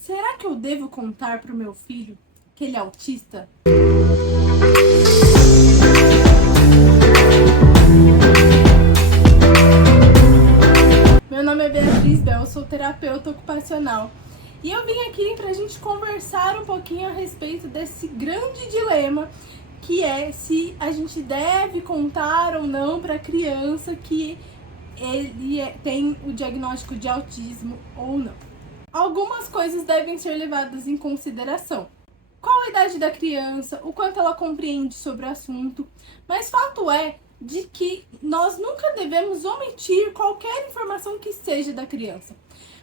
Será que eu devo contar pro meu filho que ele é autista? Meu nome é Beatriz Bel, eu sou terapeuta ocupacional. E eu vim aqui pra gente conversar um pouquinho a respeito desse grande dilema que é se a gente deve contar ou não pra criança que ele tem o diagnóstico de autismo ou não. Algumas coisas devem ser levadas em consideração. Qual a idade da criança, o quanto ela compreende sobre o assunto, mas fato é de que nós nunca devemos omitir qualquer informação que seja da criança.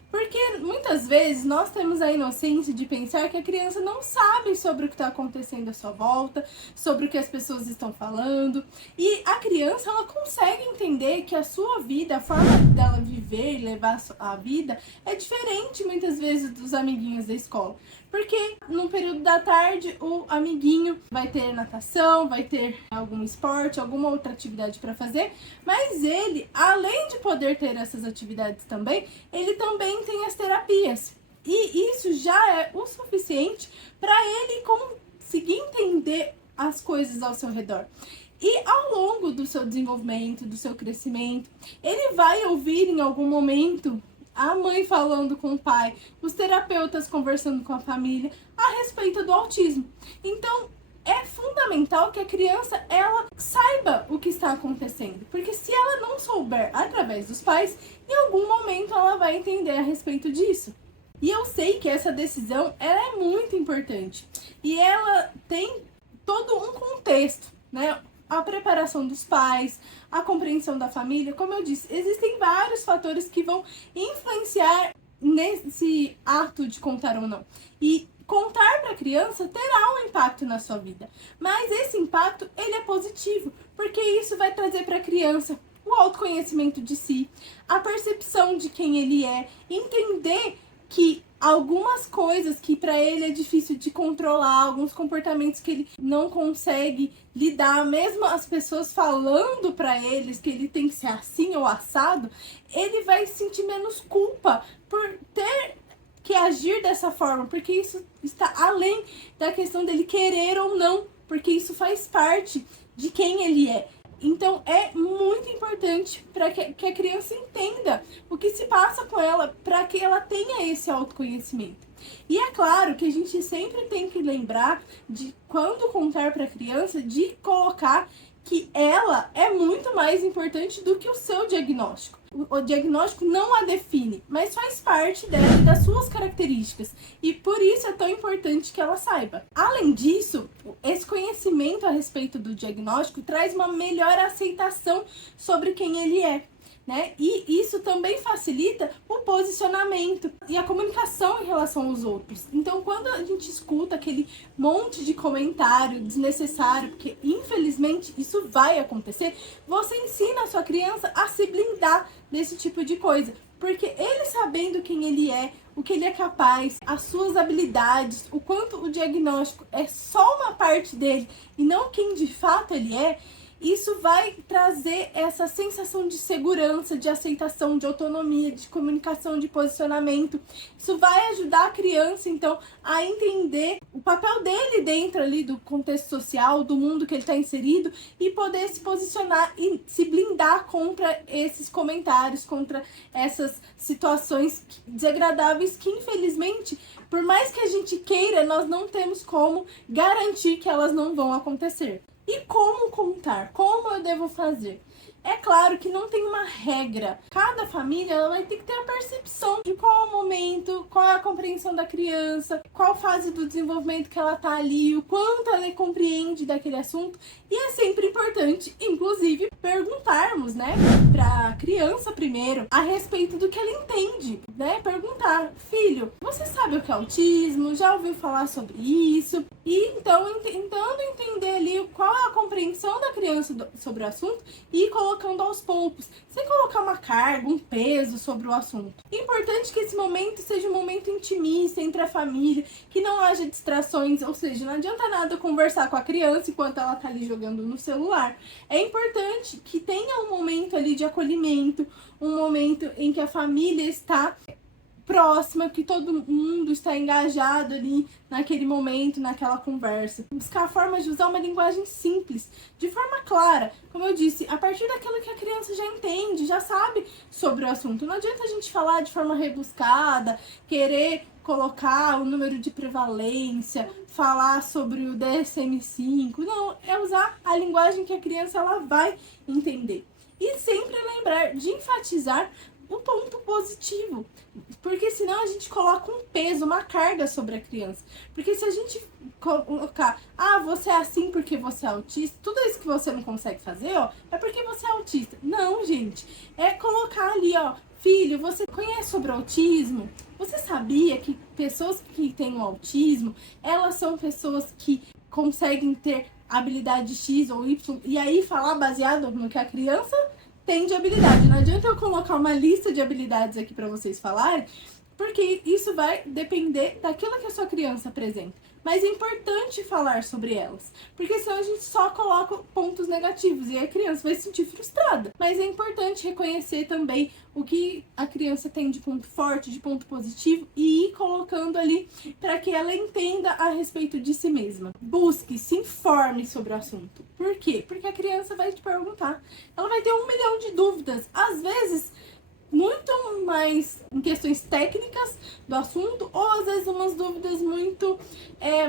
Porque muitas vezes nós temos a inocência de pensar que a criança não sabe sobre o que está acontecendo à sua volta, sobre o que as pessoas estão falando. E a criança, ela consegue entender que a sua vida, a forma dela viver e levar a vida é diferente muitas vezes dos amiguinhos da escola. Porque no período da tarde o amiguinho vai ter natação, vai ter algum esporte, alguma outra atividade para fazer, mas ele, além de poder ter essas atividades também, ele também tem as terapias. E isso já é o suficiente para ele conseguir entender as coisas ao seu redor. E ao longo do seu desenvolvimento, do seu crescimento, ele vai ouvir em algum momento a mãe falando com o pai, os terapeutas conversando com a família a respeito do autismo. Então, é fundamental que a criança ela saiba o que está acontecendo, porque se ela não souber através dos pais, em algum momento ela vai entender a respeito disso. E eu sei que essa decisão ela é muito importante e ela tem todo um contexto, né? A preparação dos pais, a compreensão da família, como eu disse, existem vários fatores que vão influenciar nesse ato de contar ou não. E contar para a criança terá um impacto na sua vida, mas esse impacto ele é positivo, porque isso vai trazer para a criança o autoconhecimento de si, a percepção de quem ele é, entender que algumas coisas que para ele é difícil de controlar, alguns comportamentos que ele não consegue lidar, mesmo as pessoas falando para eles que ele tem que ser assim ou assado, ele vai sentir menos culpa por ter que agir dessa forma, porque isso está além da questão dele querer ou não, porque isso faz parte de quem ele é. Então é muito importante para que a criança entenda o que se passa com ela, para que ela tenha esse autoconhecimento. E é claro que a gente sempre tem que lembrar de quando contar para a criança, de colocar que ela é muito mais importante do que o seu diagnóstico. O diagnóstico não a define, mas faz parte dela e das suas características. E por isso é tão importante que ela saiba. Além disso, esse conhecimento a respeito do diagnóstico traz uma melhor aceitação sobre quem ele é, né? E isso também facilita o posicionamento e a comunicação em relação aos outros. Então, quando a gente escuta aquele monte de comentário desnecessário, porque infelizmente isso vai acontecer, você ensina a sua criança a se blindar desse tipo de coisa. Porque ele sabendo quem ele é, o que ele é capaz, as suas habilidades, o quanto o diagnóstico é só uma parte dele e não quem de fato ele é, isso vai trazer essa sensação de segurança, de aceitação, de autonomia, de comunicação, de posicionamento. Isso vai ajudar a criança, então, a entender o papel dele dentro ali do contexto social, do mundo que ele está inserido e poder se posicionar e se blindar contra esses comentários, contra essas situações desagradáveis que, infelizmente, por mais que a gente queira, nós não temos como garantir que elas não vão acontecer. E como contar? Como eu devo fazer? É claro que não tem uma regra. Cada família ela vai ter que ter a percepção de qual é o momento, qual é a compreensão da criança, qual fase do desenvolvimento que ela tá ali, o quanto ela compreende daquele assunto. E é sempre importante, inclusive, perguntarmos, né, pra criança primeiro a respeito do que ela entende, né? Perguntar, filho, você sabe o que é autismo? Já ouviu falar sobre isso? E então, tentando entender ali qual é a compreensão da criança sobre o assunto e colocando aos poucos, sem colocar uma carga, um peso sobre o assunto. Importante que esse momento seja um momento intimista entre a família, que não haja distrações, ou seja, não adianta nada conversar com a criança enquanto ela tá ali jogando no celular. É importante que tenha um momento ali de acolhimento, um momento em que a família está próxima, que todo mundo está engajado ali naquele momento, naquela conversa. Buscar formas de usar uma linguagem simples, de forma clara. Como eu disse, a partir daquilo que a criança já entende, já sabe sobre o assunto. Não adianta a gente falar de forma rebuscada, querer colocar o número de prevalência, falar sobre o DSM-5. Não, é usar a linguagem que a criança ela vai entender. E sempre lembrar de enfatizar o ponto positivo, porque senão a gente coloca um peso, uma carga sobre a criança. Porque se a gente colocar, você é assim porque você é autista, tudo isso que você não consegue fazer, é porque você é autista. Não, gente, é colocar ali, filho, você conhece sobre o autismo? Você sabia que pessoas que têm o autismo, elas são pessoas que conseguem ter habilidade X ou Y, e aí falar baseado no que a criança tem de habilidade. Não adianta eu colocar uma lista de habilidades aqui para vocês falarem, porque isso vai depender daquilo que a sua criança apresenta. Mas é importante falar sobre elas, porque senão a gente só coloca pontos negativos e a criança vai se sentir frustrada. Mas é importante reconhecer também o que a criança tem de ponto forte, de ponto positivo e ir colocando ali para que ela entenda a respeito de si mesma. Busque, se informe sobre o assunto. Por quê? Porque a criança vai te perguntar. Ela vai ter 1 milhão de dúvidas. Às vezes, muito mais em questões técnicas do assunto, ou às vezes umas dúvidas muito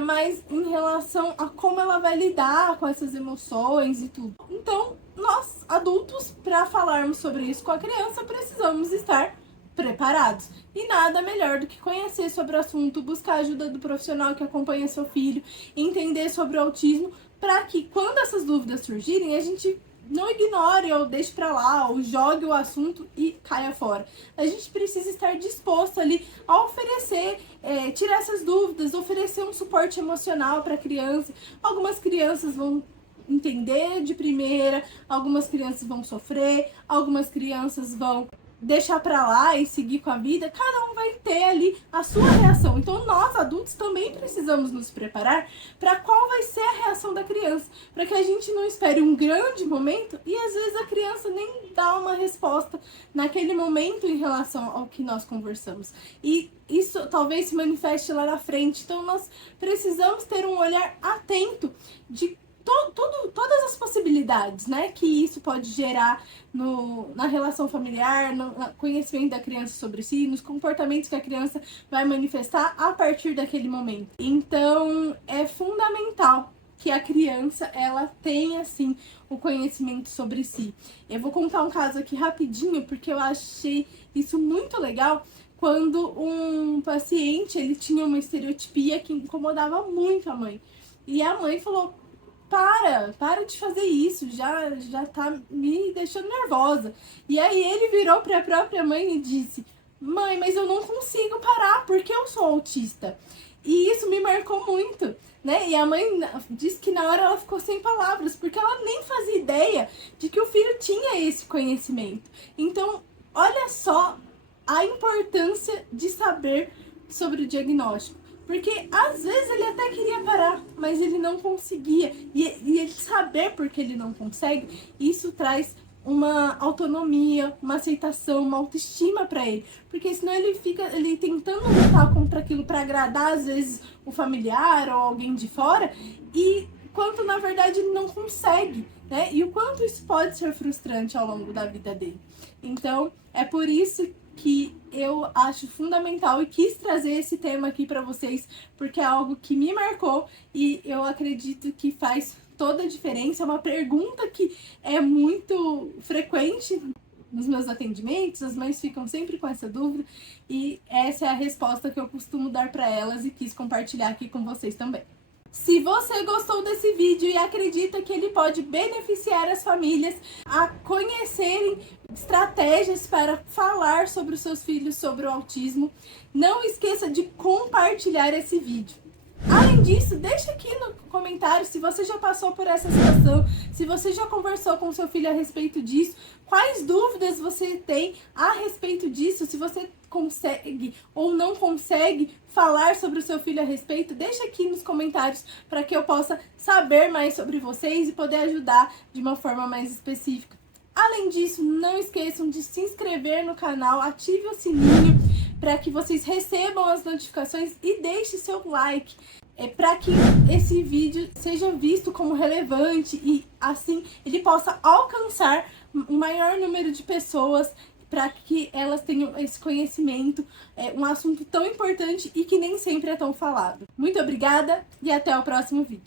mais em relação a como ela vai lidar com essas emoções e tudo. Então, nós, adultos, para falarmos sobre isso com a criança, precisamos estar preparados. E nada melhor do que conhecer sobre o assunto, buscar a ajuda do profissional que acompanha seu filho, entender sobre o autismo, para que quando essas dúvidas surgirem, a gente não ignore ou deixe pra lá, ou jogue o assunto e caia fora. A gente precisa estar disposto ali a oferecer, tirar essas dúvidas, oferecer um suporte emocional para a criança. Algumas crianças vão entender de primeira, algumas crianças vão sofrer, algumas crianças vão deixar pra lá e seguir com a vida. Cada um vai ter ali a sua reação. Então nós adultos também precisamos nos preparar para qual vai ser a reação da criança, para que a gente não espere um grande momento e às vezes a criança nem dá uma resposta naquele momento em relação ao que nós conversamos. E isso talvez se manifeste lá na frente. Então nós precisamos ter um olhar atento de todas as possibilidades, né, que isso pode gerar na relação familiar, no conhecimento da criança sobre si, nos comportamentos que a criança vai manifestar a partir daquele momento. Então, é fundamental que a criança, ela tenha, assim, o conhecimento sobre si. Eu vou contar um caso aqui rapidinho, porque eu achei isso muito legal, quando um paciente, ele tinha uma estereotipia que incomodava muito a mãe. E a mãe falou: para de fazer isso, já tá me deixando nervosa. E aí ele virou para a própria mãe e disse: mãe, mas eu não consigo parar porque eu sou autista. E isso me marcou muito, né? E a mãe disse que na hora ela ficou sem palavras, porque ela nem fazia ideia de que o filho tinha esse conhecimento. Então, olha só a importância de saber sobre o diagnóstico. Porque às vezes ele até queria parar, mas ele não conseguia. E ele saber porque ele não consegue, isso traz uma autonomia, uma aceitação, uma autoestima para ele. Porque senão ele fica tentando lutar contra aquilo para agradar, às vezes, o familiar ou alguém de fora, e quanto na verdade ele não consegue, né? E o quanto isso pode ser frustrante ao longo da vida dele. Então, é por isso que eu acho fundamental e quis trazer esse tema aqui para vocês, porque é algo que me marcou e eu acredito que faz toda a diferença. É uma pergunta que é muito frequente nos meus atendimentos, as mães ficam sempre com essa dúvida e essa é a resposta que eu costumo dar para elas e quis compartilhar aqui com vocês também. Se você gostou desse vídeo e acredita que ele pode beneficiar as famílias a conhecerem estratégias para falar sobre os seus filhos sobre o autismo, não esqueça de compartilhar esse vídeo. Além disso, deixa aqui no comentário se você já passou por essa situação, se você já conversou com seu filho a respeito disso, quais dúvidas você tem a respeito disso, se você consegue ou não consegue falar sobre o seu filho a respeito, deixa aqui nos comentários para que eu possa saber mais sobre vocês e poder ajudar de uma forma mais específica. Além disso, não esqueçam de se inscrever no canal, ative o sininho para que vocês recebam as notificações e deixe seu like, para que esse vídeo seja visto como relevante e assim ele possa alcançar um maior número de pessoas, para que elas tenham esse conhecimento, um assunto tão importante e que nem sempre é tão falado. Muito obrigada e até o próximo vídeo.